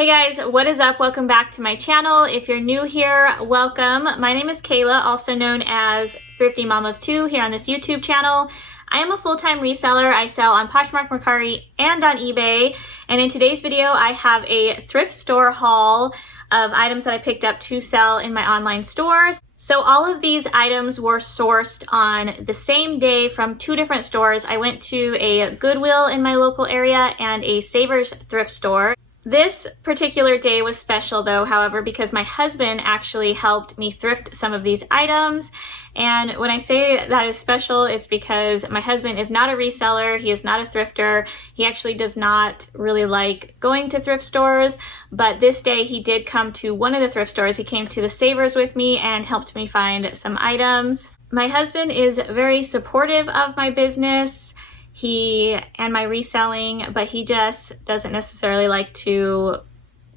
Hey guys, what is up? Welcome back to my channel. If you're new here, welcome. My name is Kayla, also known as Thrifty Mom of Two here on this YouTube channel. I am a full-time reseller. I sell on Poshmark, Mercari, and on eBay. And in today's video, I have a thrift store haul of items that I picked up to sell in my online stores. So all of these items were sourced on the same day from two different stores. I went to a Goodwill in my local area and a Savers thrift store. This particular day was special though, however, because my husband actually helped me thrift some of these items. And when I say that is special, it's because my husband is not a reseller, he is not a thrifter, he actually does not really like going to thrift stores, but this day he did come to one of the thrift stores. He came to the Savers with me and helped me find some items. My husband is very supportive of my business and my reselling, but he just doesn't necessarily like to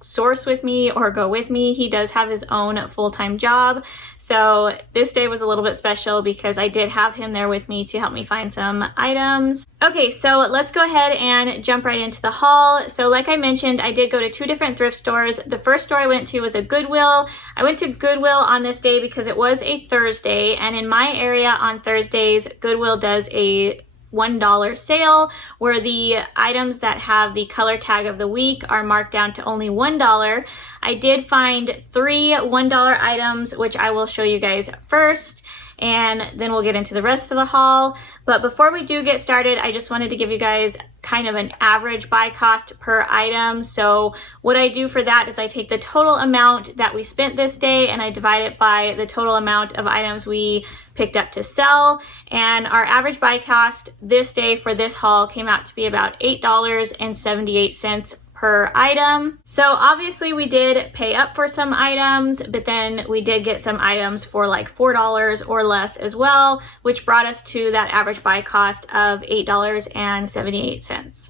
source with me or go with me. He does have his own full-time job. So this day was a little bit special because I did have him there with me to help me find some items. Okay, so let's go ahead and jump right into the haul. So like I mentioned, I did go to two different thrift stores. The first store I went to was a Goodwill. I went to Goodwill on this day because it was a Thursday, and in my area on Thursdays, Goodwill does a $1 sale where the items that have the color tag of the week are marked down to only $1. I did find three $1 items, which I will show you guys first, and then we'll get into the rest of the haul. But before we do get started, I just wanted to give you guys kind of an average buy cost per item. So what I do for that is I take the total amount that we spent this day and I divide it by the total amount of items we picked up to sell. And our average buy cost this day for this haul came out to be about $8.78 per item. So obviously we did pay up for some items, but then we did get some items for like $4 or less as well, which brought us to that average buy cost of $8.78.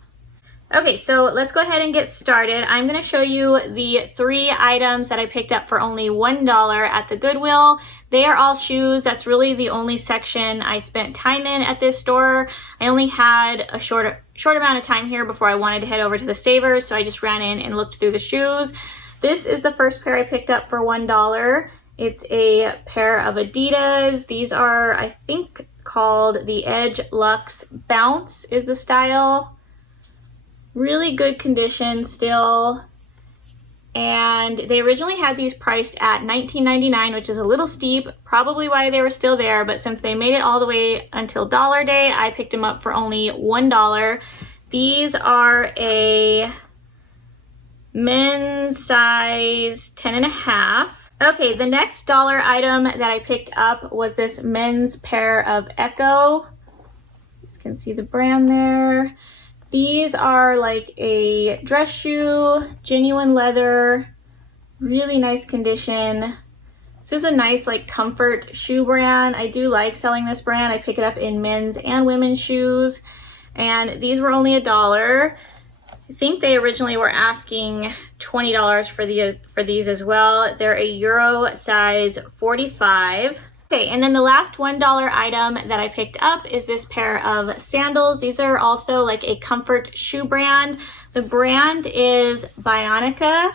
Okay, so let's go ahead and get started. I'm going to show you the three items that I picked up for only $1 at the Goodwill. They are all shoes. That's really the only section I spent time in at this store. I only had a short amount of time here before I wanted to head over to the Savers, so I just ran in and looked through the shoes. This is the first pair I picked up for $1. It's a pair of Adidas. These are, I think, called the Edge Luxe Bounce is the style. Really good condition still, and they originally had these priced at $19.99, which is a little steep, probably why they were still there, but since they made it all the way until Dollar Day, I picked them up for only $1. These are a men's size 10.5. Okay, the next dollar item that I picked up was this men's pair of Echo. You guys can see the brand there. These are like a dress shoe, genuine leather, really nice condition. This is a nice like comfort shoe brand. I do like selling this brand. I pick it up in men's and women's shoes. And these were only $1. I think they originally were asking $20 for these as well. They're a Euro size 45. Okay, and then the last $1 item that I picked up is this pair of sandals. These are also like a comfort shoe brand. The brand is Bionica,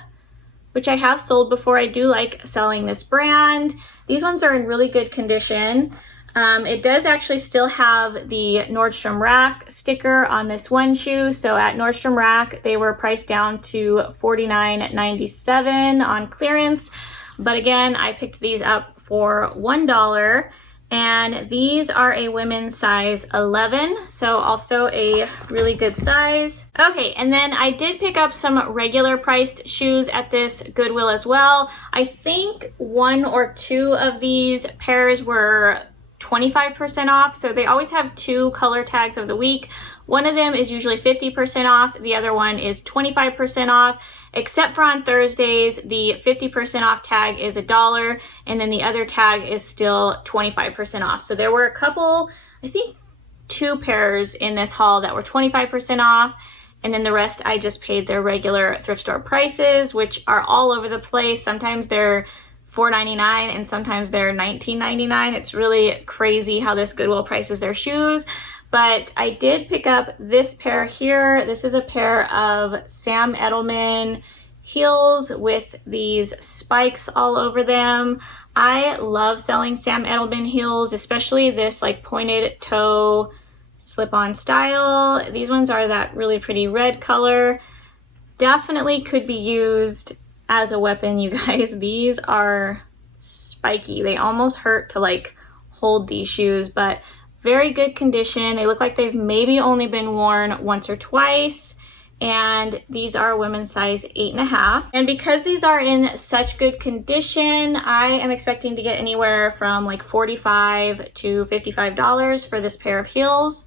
which I have sold before. I do like selling this brand. These ones are in really good condition. It does actually still have the Nordstrom Rack sticker on this one shoe. So at Nordstrom Rack, they were priced down to $49.97 on clearance. But again, I picked these up for $1, and these are a women's size 11, so also a really good size. Okay, and then I did pick up some regular priced shoes at this Goodwill as well. I think one or two of these pairs were 25% off, so they always have two color tags of the week. One of them is usually 50% off, the other one is 25% off, except for on Thursdays, the 50% off tag is $1, and then the other tag is still 25% off. So there were a couple, I think two pairs in this haul that were 25% off, and then the rest I just paid their regular thrift store prices, which are all over the place. Sometimes they're $4.99 and sometimes they're $19.99. It's really crazy how this Goodwill prices their shoes. But I did pick up this pair here. This is a pair of Sam Edelman heels with these spikes all over them. I love selling Sam Edelman heels, especially this like pointed toe slip-on style. These ones are that really pretty red color. Definitely could be used as a weapon, you guys. These are spiky. They almost hurt to like hold these shoes, but very good condition. They look like they've maybe only been worn once or twice. And these are women's size 8.5. And because these are in such good condition, I am expecting to get anywhere from like $45 to $55 for this pair of heels.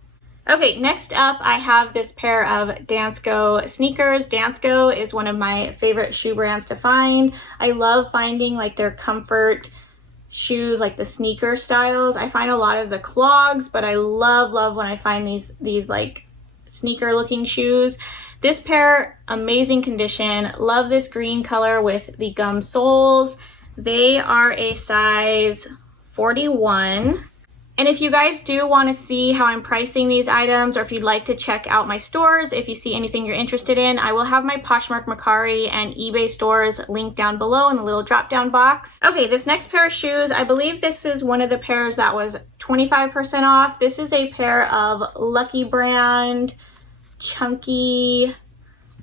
Okay, next up I have this pair of Dansko sneakers. Dansko is one of my favorite shoe brands to find. I love finding like their comfort shoes, like the sneaker styles. I find a lot of the clogs, but I love when I find these like sneaker looking shoes. This pair, amazing condition. Love this green color with the gum soles. They are a size 41. And if you guys do want to see how I'm pricing these items, or if you'd like to check out my stores, if you see anything you're interested in, I will have my Poshmark, Mercari, and eBay stores linked down below in the little drop down box. Okay, this next pair of shoes, I believe this is one of the pairs that was 25% off. This is a pair of Lucky Brand chunky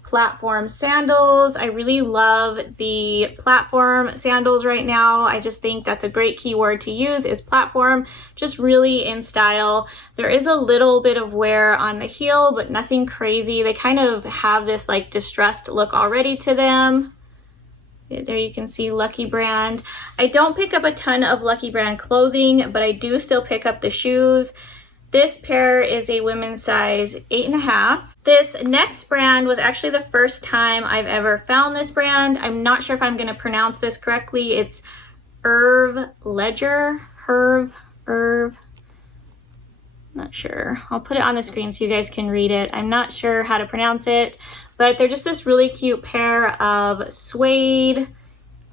platform sandals. I really love the platform sandals right now. I just think that's a great keyword to use, is platform. Just really in style. There is a little bit of wear on the heel, but nothing crazy. They kind of have this like distressed look already to them. There you can see Lucky Brand. I don't pick up a ton of Lucky Brand clothing, but I do still pick up the shoes. This pair is a women's size 8.5. This next brand was actually the first time I've ever found this brand. I'm not sure if I'm going to pronounce this correctly. It's Herve Ledger. Not sure. I'll put it on the screen so you guys can read it. I'm not sure how to pronounce it, but they're just this really cute pair of suede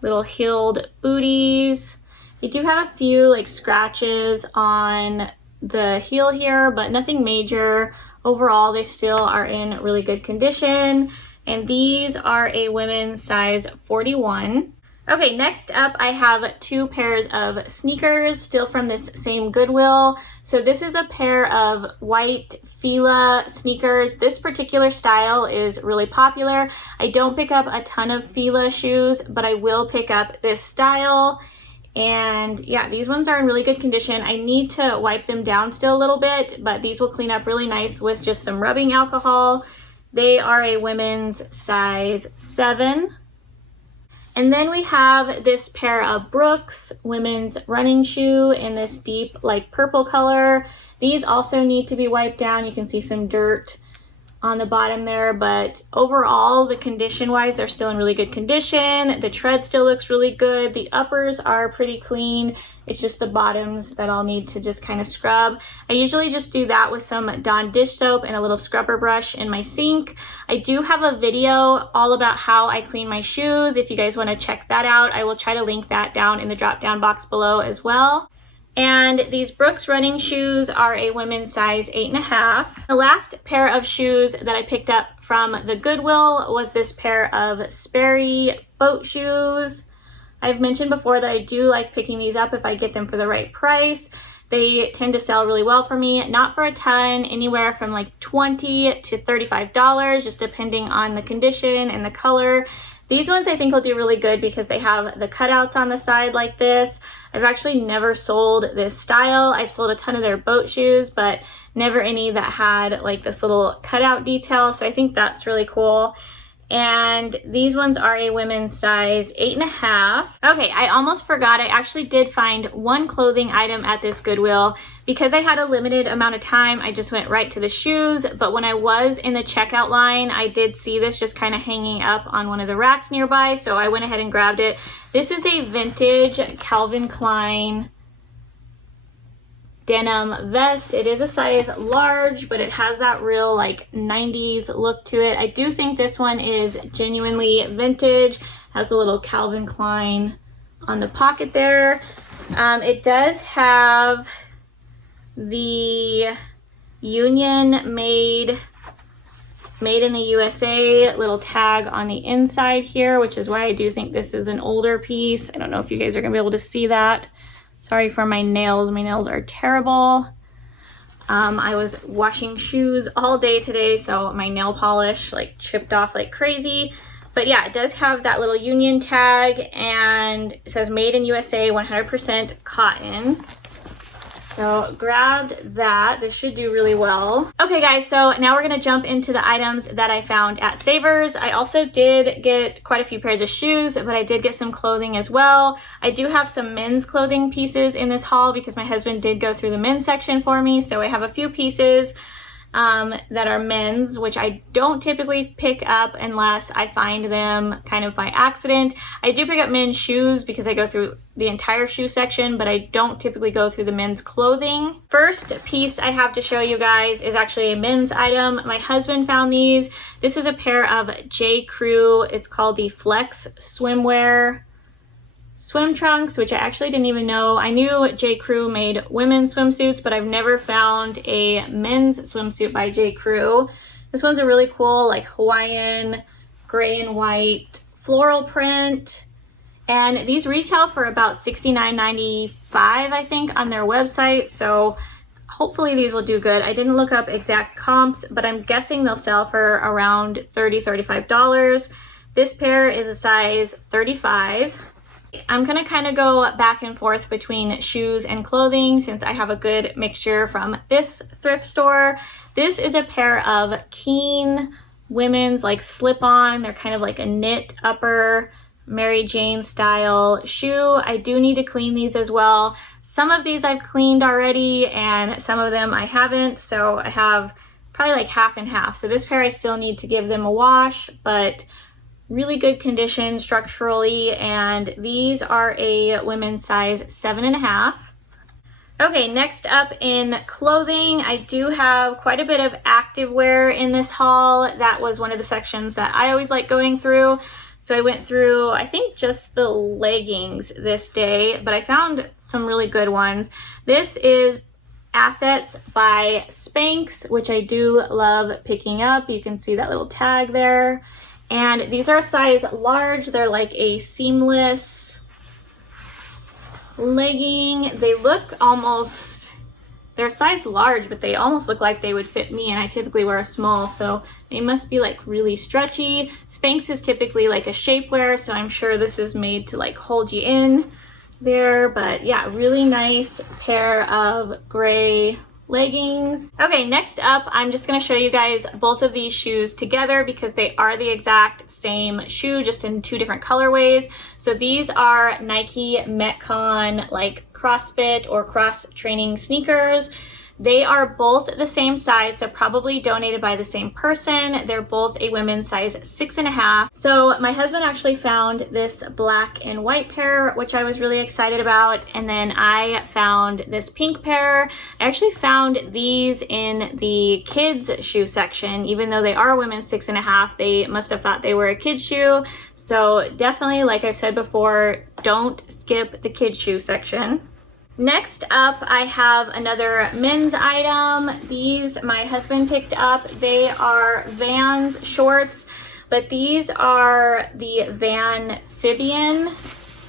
little heeled booties. They do have a few like scratches on the heel here, but nothing major. Overall, they still are in really good condition, and these are a women's size 41. Okay, next up I have two pairs of sneakers, still from this same Goodwill. So this is a pair of white Fila sneakers. This particular style is really popular. I don't pick up a ton of Fila shoes, but I will pick up this style. And yeah, these ones are in really good condition. I need to wipe them down still a little bit, but these will clean up really nice with just some rubbing alcohol. They are a women's size 7. And then we have this pair of Brooks women's running shoe in this deep like purple color. These also need to be wiped down. You can see some dirt on the bottom there, but overall the condition wise they're still in really good condition. The tread still looks really good. The uppers are pretty clean. It's just the bottoms that I'll need to just kind of scrub. I usually just do that with some Dawn dish soap and a little scrubber brush in my sink. I do have a video all about how I clean my shoes. If you guys want to check that out, I will try to link that down in the drop down box below as well. And these Brooks running shoes are a women's size 8.5. The last pair of shoes that I picked up from the Goodwill was this pair of Sperry boat shoes. I've mentioned before that I do like picking these up if I get them for the right price. They tend to sell really well for me, not for a ton, anywhere from like $20 to $35, just depending on the condition and the color. These ones I think will do really good because they have the cutouts on the side like this. I've actually never sold this style. I've sold a ton of their boat shoes, but never any that had like this little cutout detail. So I think that's really cool. And these ones are a women's size 8.5. Okay, I almost forgot. I actually did find one clothing item at this Goodwill. Because I had a limited amount of time, I just went right to the shoes. But when I was in the checkout line, I did see this just kind of hanging up on one of the racks nearby. So I went ahead and grabbed it. This is a vintage Calvin Klein denim vest. It is a size large, but it has that real like 90s look to it. I do think this one is genuinely vintage. Has a little Calvin Klein on the pocket there. It does have the Union made Made in the USA, little tag on the inside here, which is why I do think this is an older piece. I don't know if you guys are gonna be able to see that. Sorry for my nails. My nails are terrible. I was washing shoes all day today, so my nail polish like chipped off like crazy. But yeah, it does have that little union tag, and it says made in USA, 100% cotton. So grabbed that. This should do really well. Okay guys, so now we're gonna jump into the items that I found at Savers. I also did get quite a few pairs of shoes, but I did get some clothing as well. I do have some men's clothing pieces in this haul because my husband did go through the men's section for me. So I have a few pieces that are men's, which I don't typically pick up unless I find them kind of by accident. I do pick up men's shoes because I go through the entire shoe section, but I don't typically go through the men's clothing. First piece I have to show you guys is actually a men's item. My husband found these. This is a pair of J. Crew. It's called the Flex Swimwear swim trunks, which I actually didn't even know. I knew J. Crew made women's swimsuits, but I've never found a men's swimsuit by J. Crew. This one's a really cool like Hawaiian gray and white floral print, and these retail for about $69.95 I think on their website, so hopefully these will do good. I didn't look up exact comps, but I'm guessing they'll sell for around $30-$35. This pair is a size 35. I'm gonna kind of go back and forth between shoes and clothing since I have a good mixture from this thrift store. This is a pair of Keen women's like slip-on. They're kind of like a knit upper Mary Jane style shoe. I do need to clean these as well. Some of these I've cleaned already and some of them I haven't, so I have probably like half and half. So this pair I still need to give them a wash, but really good condition structurally, and these are a women's size 7.5. Okay, next up in clothing, I do have quite a bit of activewear in this haul. That was one of the sections that I always like going through. So I went through, I think, just the leggings this day, but I found some really good ones. This is Assets by Spanx, which I do love picking up. You can see that little tag there. And these are a size large. They're like a seamless legging. They look almost, they're a size large, but they almost look like they would fit me, and I typically wear a small, so they must be like really stretchy. Spanx is typically like a shapewear, so I'm sure this is made to like hold you in there. But yeah, really nice pair of gray leggings. Okay, next up, I'm just going to show you guys both of these shoes together because they are the exact same shoe, just in two different colorways. So these are Nike Metcon like CrossFit or cross training sneakers. They are both the same size, so probably donated by the same person. They're both a women's size 6.5. So my husband actually found this black and white pair, which I was really excited about. And then I found this pink pair. I actually found these in the kids shoe section. Even though they are women's 6.5, they must have thought they were a kid's shoe. So definitely, like I've said before, don't skip the kids shoe section. Next up, I have another men's item. These my husband picked up. They are Vans shorts, but these are the Van Fibian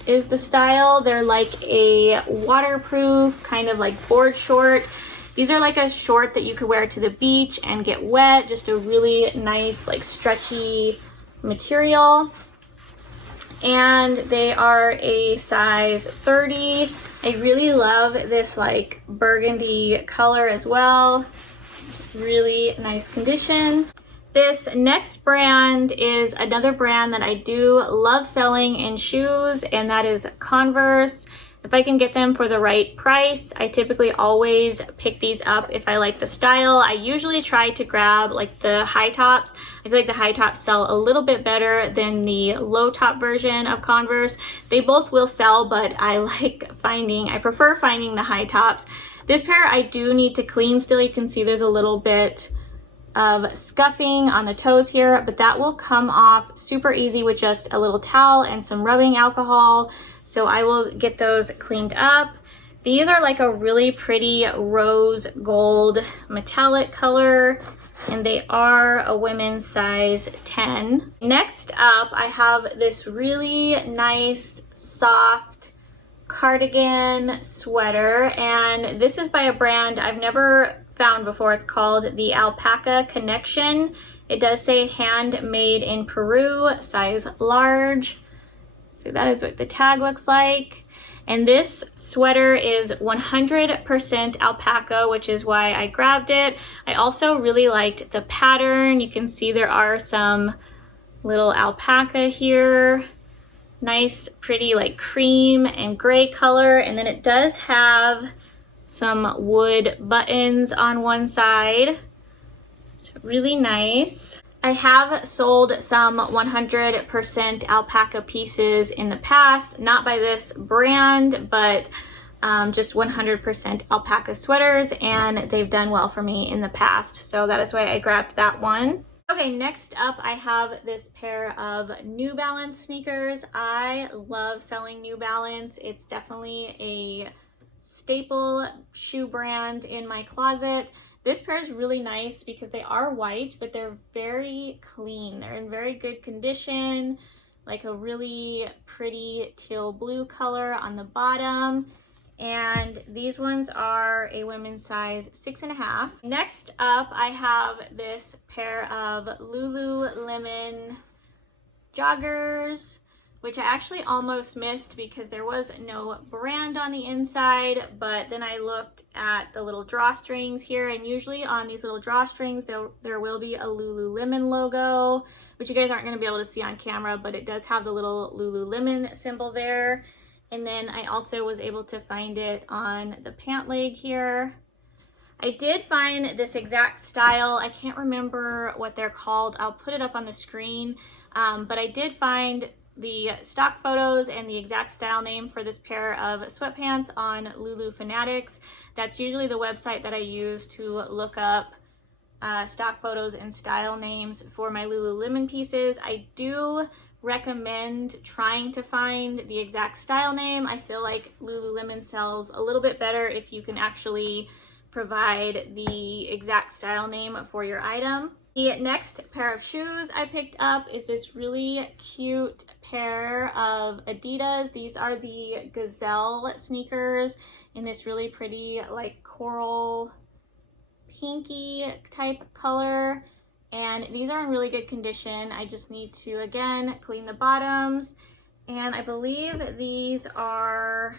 is the style. They're like a waterproof kind of like board short. These are like a short that you could wear to the beach and get wet. Just a really nice like stretchy material. And they are a size 30. I really love this like burgundy color as well. Really nice condition. This next brand is another brand that I do love selling in shoes, and that is Converse. If I can get them for the right price, I typically always pick these up if I like the style. I usually try to grab like the high tops. I feel like the high tops sell a little bit better than the low top version of Converse. They both will sell, but I prefer finding the high tops. This pair I do need to clean still. You can see there's a little bit of scuffing on the toes here, but that will come off super easy with just a little towel and some rubbing alcohol. So I will get those cleaned up. These are like a really pretty rose gold metallic color. and they are a women's size 10. Next up, I have this really nice, soft cardigan sweater, and this is by a brand I've never found before. It's called the Alpaca Connection. It does say handmade in Peru, size large. So that is what the tag looks like. And this sweater is 100% alpaca, which is why I grabbed it. I also really liked the pattern. You can see there are some little alpaca here. Nice, pretty like cream and gray color. And then it does have some wood buttons on one side. So really nice. I have sold some 100% alpaca pieces in the past, not by this brand, but just 100% alpaca sweaters, and they've done well for me in the past. So that is why I grabbed that one. Okay, next up I have this pair of New Balance sneakers. I love selling New Balance. It's definitely a staple shoe brand in my closet. This pair is really nice because they are white, but they're very clean. They're in very good condition, like a really pretty teal blue color on the bottom. And these ones are a women's size 6.5. Next up, I have this pair of Lululemon joggers, which I actually almost missed because there was no brand on the inside, but then I looked at the little drawstrings here, and usually on these little drawstrings there will be a Lululemon logo, which you guys aren't going to be able to see on camera, but it does have the little Lululemon symbol there. And then I also was able to find it on the pant leg here. I did find this exact style. I can't remember what they're called. I'll put it up on the screen, but I did find the stock photos and the exact style name for this pair of sweatpants on Lulu Fanatics. That's usually the website that I use to look up stock photos and style names for my Lululemon pieces. I do recommend trying to find the exact style name. I feel like Lululemon sells a little bit better if you can actually provide the exact style name for your item. The next pair of shoes I picked up is this really cute pair of Adidas. These are the Gazelle sneakers in this really pretty like coral pinky type color. And these are in really good condition. I just need to, again, clean the bottoms. And I believe these are,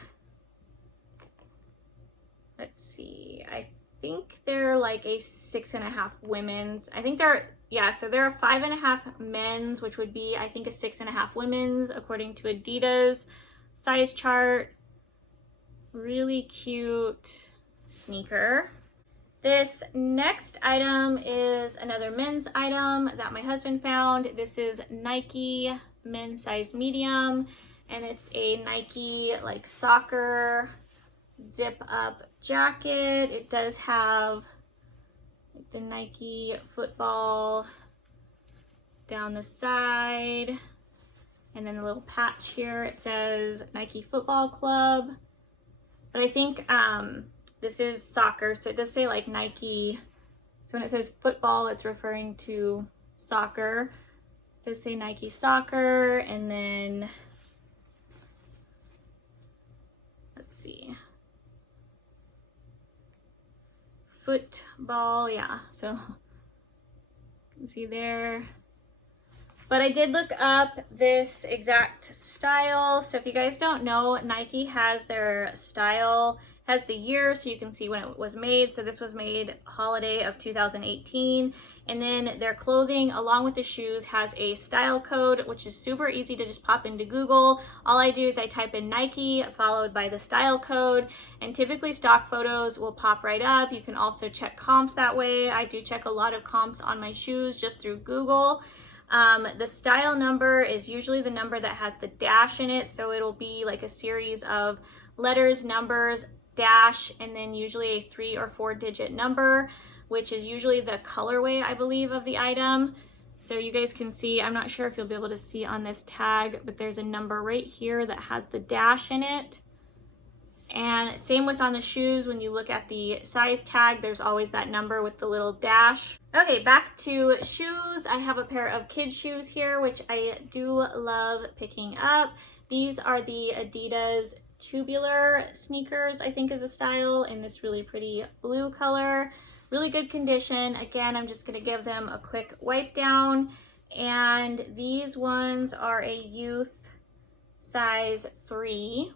let's see, I think they're like a 6.5 women's. I think they're, yeah, so they're a 5.5 men's, which would be, I think, a 6.5 women's, according to Adidas size chart. Really cute sneaker. This next item is another men's item that my husband found. This is Nike men's size medium, and it's a Nike like soccer zip up jacket. It does have the Nike football down the side, and then a little patch here. It says Nike Football Club, but I think this is soccer, so it does say like Nike. So when it says football, it's referring to soccer. It does say Nike soccer, and then let's see, football, yeah, so you can see there. But I did look up this exact style. So if you guys don't know, Nike has their style, has the year, so you can see when it was made. So this was made holiday of 2018. And then their clothing, along with the shoes, has a style code, which is super easy to just pop into Google. All I do is I type in Nike, followed by the style code, and typically stock photos will pop right up. You can also check comps that way. I do check a lot of comps on my shoes just through Google. The style number is usually the number that has the dash in it, so it'll be like a series of letters, numbers, dash, and then usually a 3 or 4 digit number, which is usually the colorway, I believe, of the item. So you guys can see, I'm not sure if you'll be able to see on this tag, but there's a number right here that has the dash in it. And same with on the shoes, when you look at the size tag, there's always that number with the little dash. Okay, back to shoes. I have a pair of kids shoes here, which I do love picking up. These are the Adidas tubular sneakers, I think is the style, in this really pretty blue color. Really good condition. Again, I'm just gonna give them a quick wipe down. And these ones are a youth size 3.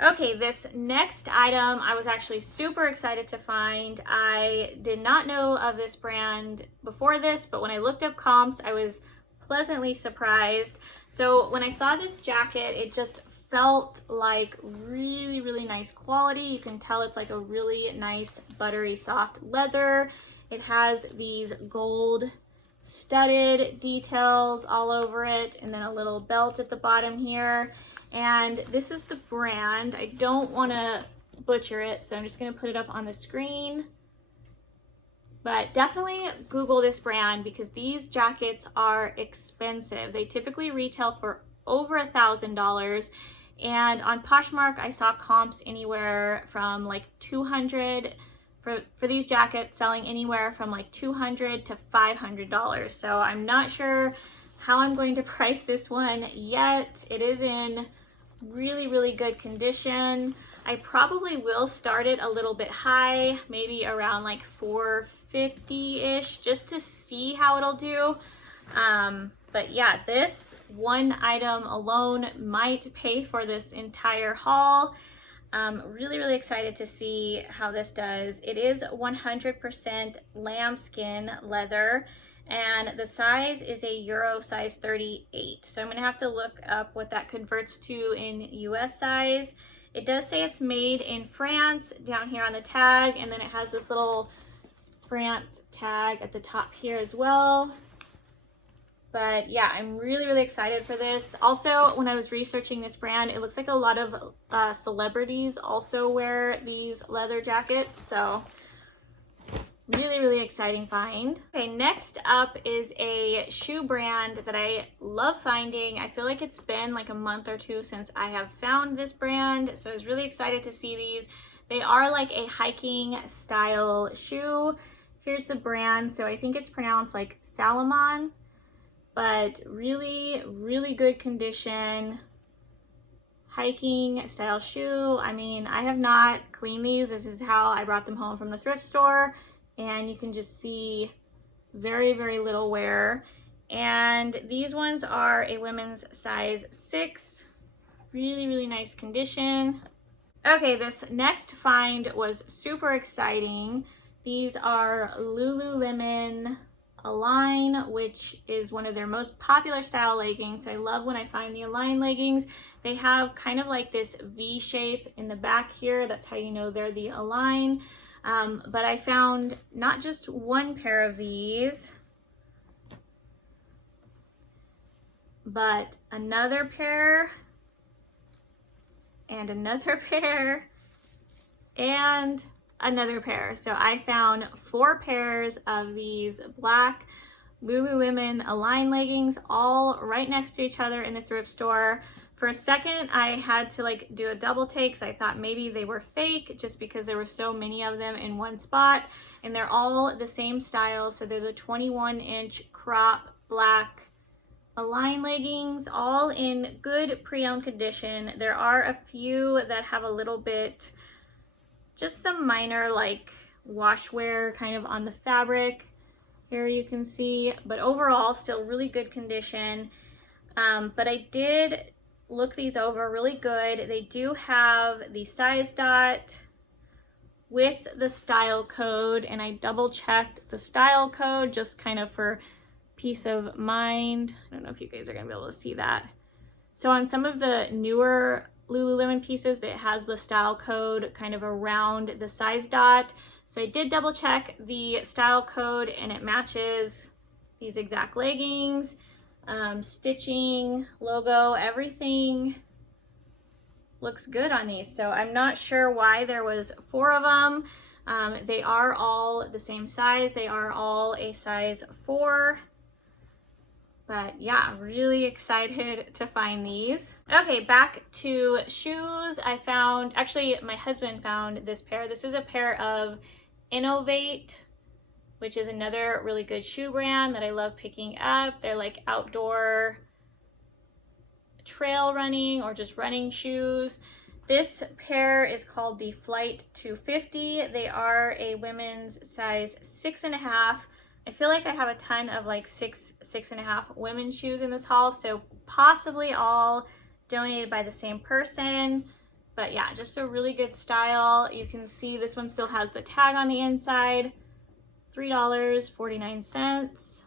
Okay, this next item I was actually super excited to find. I did not know of this brand before this, but when I looked up comps, I was pleasantly surprised. So when I saw this jacket, it just felt like really, really nice quality. You can tell it's like a really nice, buttery, soft leather. It has these gold studded details all over it, and then a little belt at the bottom here. And this is the brand. I don't want to butcher it, so I'm just going to put it up on the screen. But definitely Google this brand because these jackets are expensive. They typically retail for over $1,000. And on Poshmark, I saw comps anywhere from like 200 for these jackets, selling anywhere from like $200 to $500. So I'm not sure how I'm going to price this one yet. It is in really, really good condition. I probably will start it a little bit high, maybe around like $450-ish, just to see how it'll do. But yeah, this one item alone might pay for this entire haul. Really, really excited to see how this does. It is 100% lambskin leather, and the size is a Euro size 38. So I'm gonna have to look up what that converts to in US size. It does say it's made in France down here on the tag, and then it has this little France tag at the top here as well. But yeah, I'm really, really excited for this. Also, when I was researching this brand, it looks like a lot of celebrities also wear these leather jackets. So really, really exciting find. Okay, next up is a shoe brand that I love finding. I feel like it's been like a month or two since I have found this brand. So I was really excited to see these. They are like a hiking style shoe. Here's the brand. So I think it's pronounced like Salomon. But really, really good condition, hiking style shoe. I mean, I have not cleaned these. This is how I brought them home from the thrift store. And you can just see very, very little wear. And these ones are a women's size 6. Really, really nice condition. Okay, this next find was super exciting. These are Lululemon Align, which is one of their most popular style leggings. So I love when I find the Align leggings. They have kind of like this V shape in the back here. That's how you know they're the Align. But I found not just one pair of these, but another pair, and another pair, and another pair. So I found 4 pairs of these black Lululemon Align leggings, all right next to each other in the thrift store. For a second, I had to like do a double take, so I thought maybe they were fake just because there were so many of them in one spot. And they're all the same style. So they're the 21-inch crop black Align leggings, all in good pre-owned condition. There are a few that have a little bit, just some minor like wash wear kind of on the fabric here, you can see, but overall still really good condition. But I did look these over really good. They do have the size dot with the style code, and I double checked the style code just kind of for peace of mind. I don't know if you guys are gonna be able to see that. So on some of the newer Lululemon pieces, that has the style code kind of around the size dot. So I did double check the style code, and it matches these exact leggings. Stitching, logo, everything looks good on these. So I'm not sure why there was 4 of them. They are all the same size. They are all a size 4. But yeah, really excited to find these. Okay, back to shoes. I found, actually my husband found this pair. This is a pair of Innovate, which is another really good shoe brand that I love picking up. They're like outdoor trail running or just running shoes. This pair is called the Flight 250. They are a women's size 6.5. I feel like I have a ton of like 6.5 women's shoes in this haul, so possibly all donated by the same person. But yeah, just a really good style. You can see this one still has the tag on the inside. $3.49.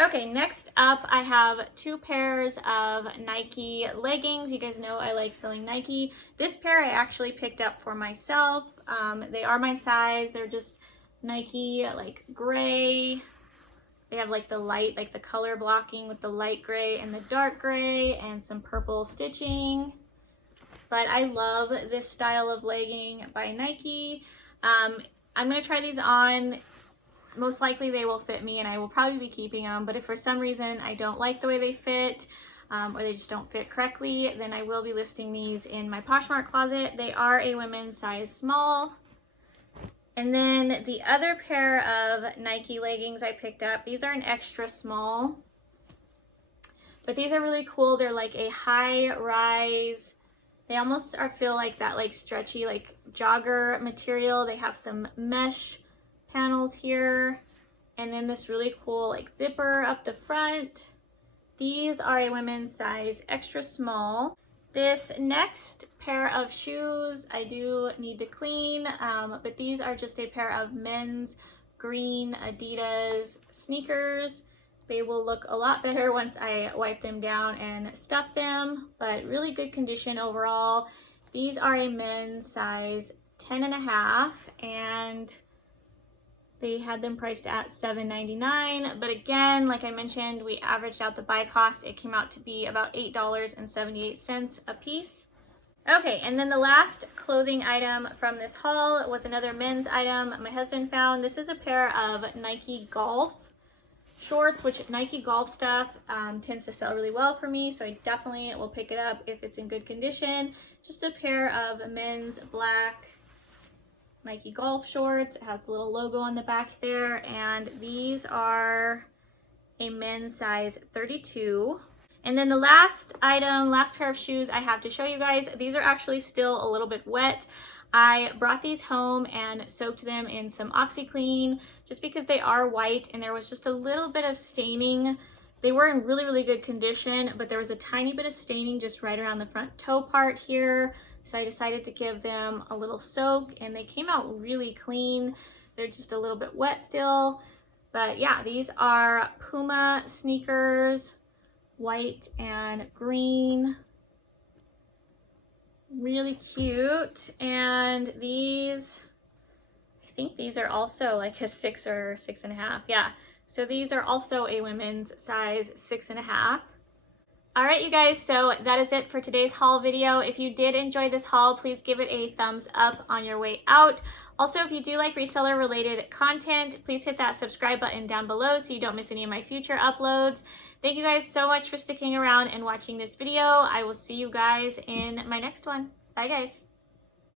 Okay, next up I have 2 pairs of Nike leggings. You guys know I like selling Nike. This pair I actually picked up for myself. They are my size. They're just Nike like gray. They have like the light, like the color blocking with the light gray and the dark gray and some purple stitching. But I love this style of legging by Nike. I'm gonna try these on. Most likely they will fit me and I will probably be keeping them, but if for some reason I don't like the way they fit or they just don't fit correctly, then I will be listing these in my Poshmark closet. They are a women's size small. And then the other pair of Nike leggings I picked up, these are an extra small, but these are really cool. They're like a high rise. They almost feel like that like stretchy like jogger material. They have some mesh panels here and then this really cool like zipper up the front. These are a women's size extra small. This next pair of shoes I do need to clean, but these are just a pair of men's green Adidas sneakers. They will look a lot better once I wipe them down and stuff them, but really good condition overall. These are a men's size 10.5 and they had them priced at $7.99, but again, like I mentioned, we averaged out the buy cost. It came out to be about $8.78 a piece. Okay, and then the last clothing item from this haul was another men's item my husband found. This is a pair of Nike golf shorts, which Nike golf stuff tends to sell really well for me, so I definitely will pick it up if it's in good condition. Just a pair of men's black Nike golf shorts. It has the little logo on the back there, and these are a men's size 32. And then the last item, last pair of shoes I have to show you guys, these are actually still a little bit wet. I brought these home and soaked them in some OxyClean just because they are white and there was just a little bit of staining. They were in really, really good condition, but there was a tiny bit of staining just right around the front toe part here. So I decided to give them a little soak and they came out really clean. They're just a little bit wet still. But yeah, these are Puma sneakers, white and green. Really cute. And these, I think these are also like a 6 or 6.5. Yeah. So these are also a women's size 6.5. All right, you guys, so that is it for today's haul video. If you did enjoy this haul, please give it a thumbs up on your way out. Also, if you do like reseller related content, please hit that subscribe button down below so you don't miss any of my future uploads. Thank you guys so much for sticking around and watching this video. I will see you guys in my next one. Bye, guys.